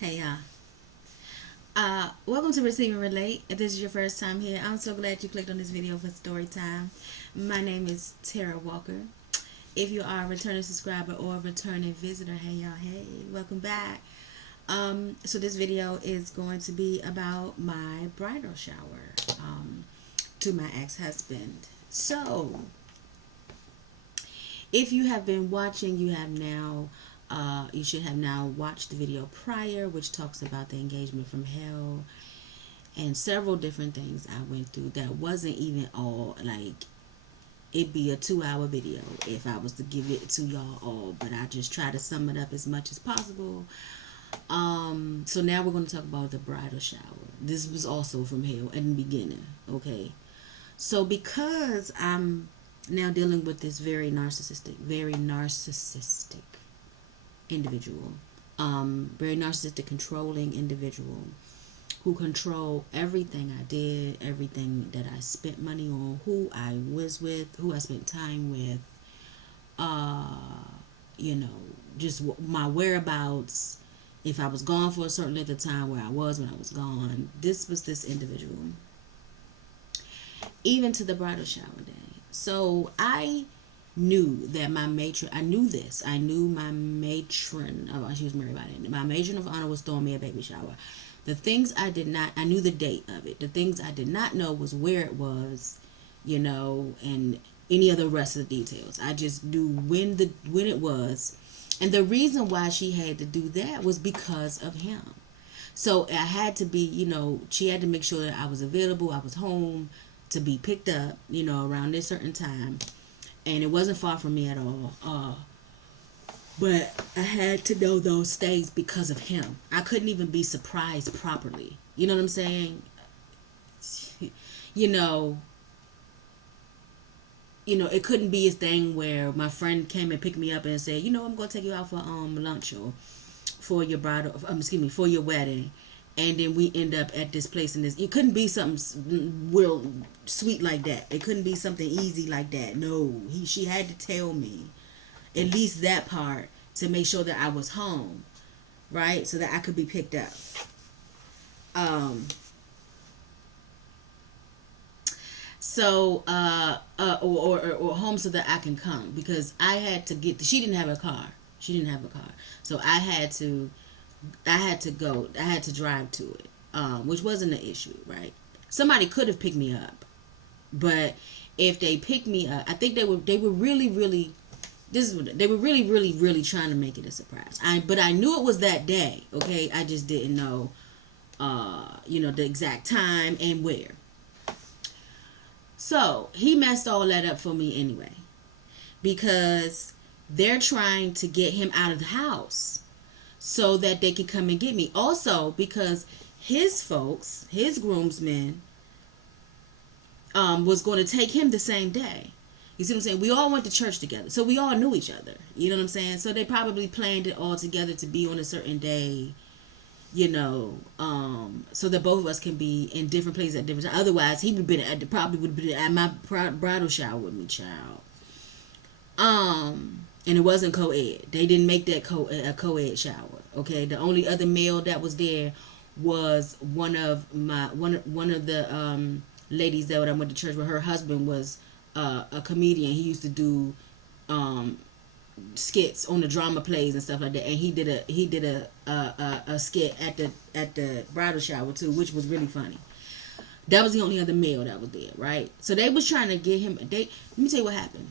Hey y'all. Welcome to Receive and Relate. If this is your first time here, I'm so glad you clicked on this video for story time. My name is Tara Walker. If you are a returning subscriber or a returning visitor, hey y'all, hey, welcome back. So this video is going to be about my bridal shower to my ex-husband. So if you have been watching, you should have now watched the video prior, which talks about the engagement from hell and several different things I went through that wasn't even all like it'd be a 2-hour video if I was to give it to y'all all, but I just try to sum it up as much as possible. So now we're going to talk about the bridal shower. This was also from hell in the beginning, okay? So because I'm now dealing with this very narcissistic individual, very narcissistic, controlling individual who control everything I did, everything that I spent money on, who I was with, who I spent time with, you know, just my whereabouts, if I was gone for a certain length of time, where I was when I was gone. This was this individual. Even to the bridal shower day. So I knew that my matron, I knew this. I knew my matron, oh, she was married by then. My matron of honor was throwing me a baby shower. The things I did not, I knew the date of it. The things I did not know was where it was, and any of the rest of the details. I just knew when it was. And the reason why she had to do that was because of him. So I had to be, she had to make sure that I was available, I was home to be picked up, around this certain time. And it wasn't far from me at all. But I had to know those things because of him. I couldn't even be surprised properly. You know what I'm saying? you know, it couldn't be a thing where my friend came and picked me up and said, I'm going to take you out for lunch or for your bridal, for your wedding. And then we end up at this place and this. It couldn't be something real sweet like that. It couldn't be something easy like that. No, she had to tell me at least that part to make sure that I was home, right? So that I could be picked up. Or home so that I can come, because I had to get. She didn't have a car. So I had to go. I had to drive to it, which wasn't an issue, right? Somebody could have picked me up, but if they picked me up, I think they were really, really. They were really, really, really trying to make it a surprise. But I knew it was that day. Okay, I just didn't know, the exact time and where. So he messed all that up for me anyway, because they're trying to get him out of the house so that they can come and get me. Also, because his folks, his groomsmen, was going to take him the same day. You see what I'm saying? We all went to church together, so we all knew each other. You know what I'm saying? So they probably planned it all together to be on a certain day, so that both of us can be in different places at different times. Otherwise, he would have been at my bridal shower with me, child. And it wasn't co-ed. They didn't make that a co-ed shower. Okay, the only other male that was there was one of the ladies that I went to church with. Her husband was a comedian. He used to do skits on the drama plays and stuff like that, and he did a skit at the bridal shower too, which was really funny. That was the only other male that was there, right? So they was trying to get him. Let me tell you what happened.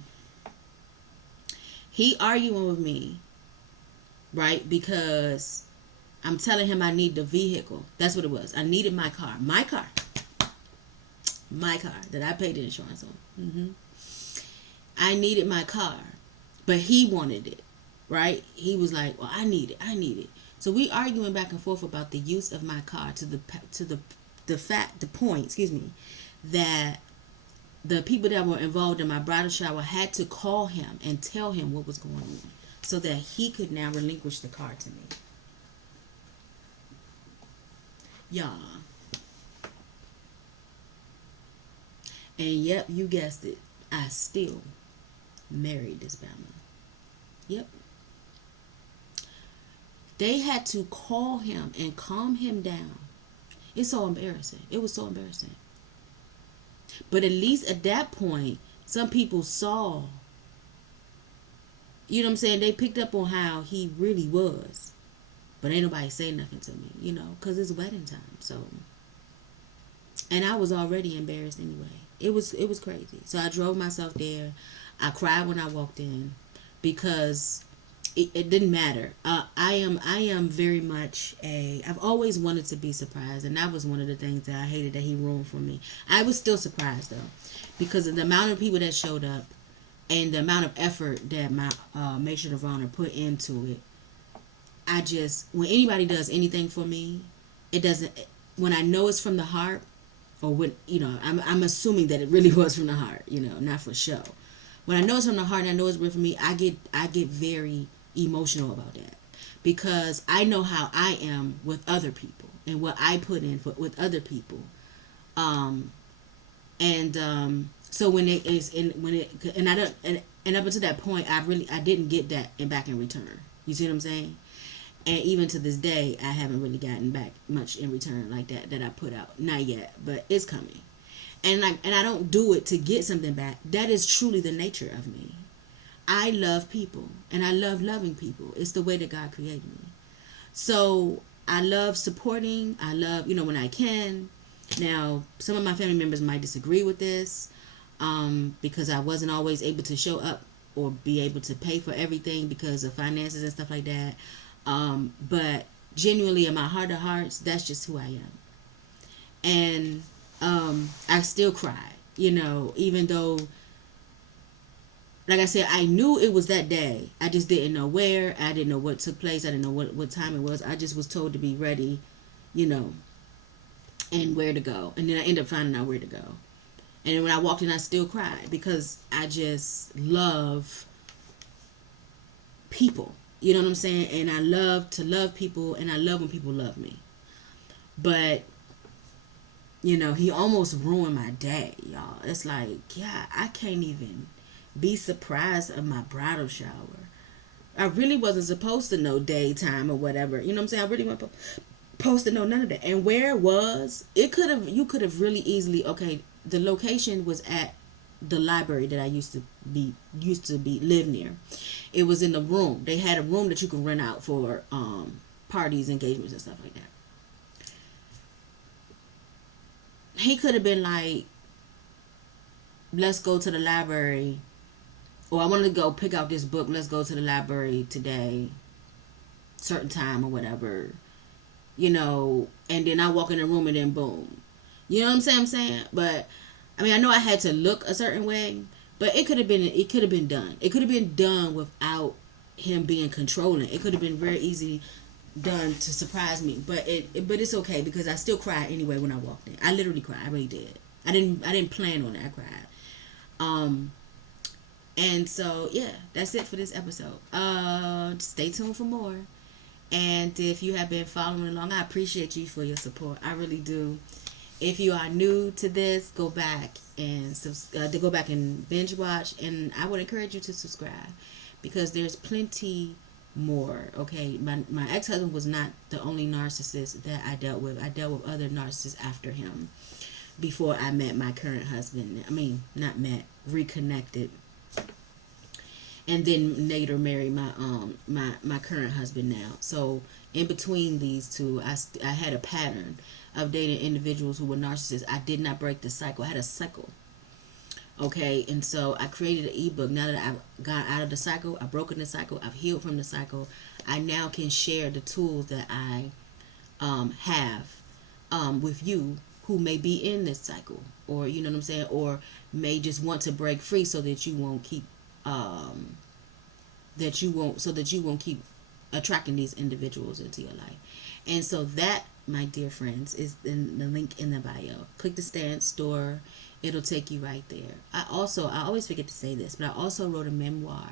He arguing with me, right? Because I'm telling him I need the vehicle. That's what it was. I needed my car that I paid the insurance on. I needed my car, but he wanted it, right? He was like, "Well, I need it." So we arguing back and forth about the use of my car to the point, that the people that were involved in my bridal shower had to call him and tell him what was going on so that he could now relinquish the car to me. Y'all. And yep, you guessed it. I still married this Bama. Yep. They had to call him and calm him down. It's so embarrassing. It was so embarrassing. But at least at that point, some people saw, you know what I'm saying? They picked up on how he really was. But ain't nobody say nothing to me, because it's wedding time. So, and I was already embarrassed anyway. It was crazy. So I drove myself there. I cried when I walked in because it didn't matter. I am very much I've always wanted to be surprised, and that was one of the things that I hated that he ruined for me. I was still surprised though, because of the amount of people that showed up and the amount of effort that my matron of honor put into it. I just, when anybody does anything for me, it doesn't, when I know it's from the heart, or when, I'm assuming that it really was from the heart, not for show. When I know it's from the heart and I know it's real for me, I get very emotional about that, because I know how I am with other people and what I put in with other people. So when it is and I don't, and up until that point, I didn't get that back in return. You see what I'm saying? And even to this day, I haven't really gotten back much in return like that I put out. Not yet, but it's coming. And I don't do it to get something back. That is truly the nature of me. I love people, and I love loving people. It's the way that God created me. So I love supporting. I love, when I can. Now, some of my family members might disagree with this, because I wasn't always able to show up or be able to pay for everything because of finances and stuff like that. But genuinely, in my heart of hearts, that's just who I am. And I still cried, even though, like I said, I knew it was that day. I just didn't know where. I didn't know what took place. I didn't know what time it was. I just was told to be ready, and where to go. And then I ended up finding out where to go. And then when I walked in, I still cried because I just love people. You know what I'm saying? And I love to love people, and I love when people love me. But, he almost ruined my day, y'all. It's like, yeah, I can't even be surprised of my bridal shower. I really wasn't supposed to know daytime or whatever. You know what I'm saying? I really wasn't supposed to know none of that. And where it was, you could have really easily, okay, the location was at the library that I used to live near. It was in the room. They had a room that you could rent out for parties, engagements, and stuff like that. He could have been like, let's go to the library, or I wanted to go pick out this book, let's go to the library today, certain time or whatever, and then I walk in the room and then boom. You know what I'm saying? But I mean, I know I had to look a certain way, but it could have been done. It could have been done without him being controlling. It could have been very easy done to surprise me, but it's okay, because I still cried anyway when I walked in. I literally cried. I really did. I didn't plan on it. I cried. And so yeah, that's it for this episode. Stay tuned for more. And if you have been following along, I appreciate you for your support. I really do. If you are new to this, go back and binge watch, and I would encourage you to subscribe, because there's plenty more. Okay, my ex-husband was not the only narcissist that I dealt with. I dealt with other narcissists after him before I met my current husband. I mean, not met, reconnected, and then later married my current husband now. So in between these two, I had a pattern of dating individuals who were narcissists. I did not break the cycle. I had a cycle. Okay, and so I created an ebook. Now that I've got out of the cycle, I've broken the cycle, I've healed from the cycle, I now can share the tools that I have with you who may be in this cycle, or you know what I'm saying, or may just want to break free so that you won't keep keep attracting these individuals into your life. And so that, my dear friends, is in the link in the bio. Click the stand store. It'll take you right there. I always forget to say this, but I also wrote a memoir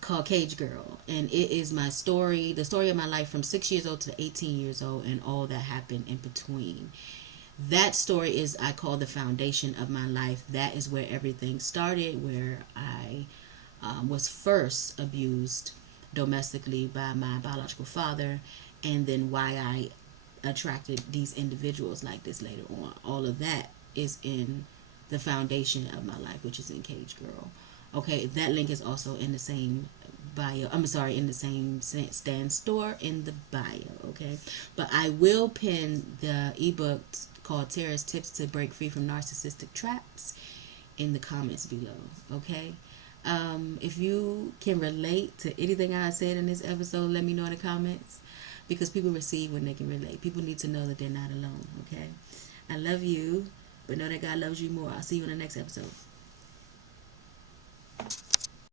called Cage Girl, and it is my story, the story of my life from 6 years old to 18 years old, and all that happened in between. That story is, I call, the foundation of my life. That is where everything started, where I was first abused domestically by my biological father, and then why I attracted these individuals like this later on. All of that is in the foundation of my life, which is in Cage Girl. Okay, that link is also in the same bio. I'm sorry, in the same stand store in the bio. Okay, but I will pin the ebook called Tara's Tips to Break Free from Narcissistic Traps in the comments below. Okay. If you can relate to anything I said in this episode, let me know in the comments, because people receive when they can relate. People need to know that they're not alone. Okay. I love you, but know that God loves you more. I'll see you in the next episode.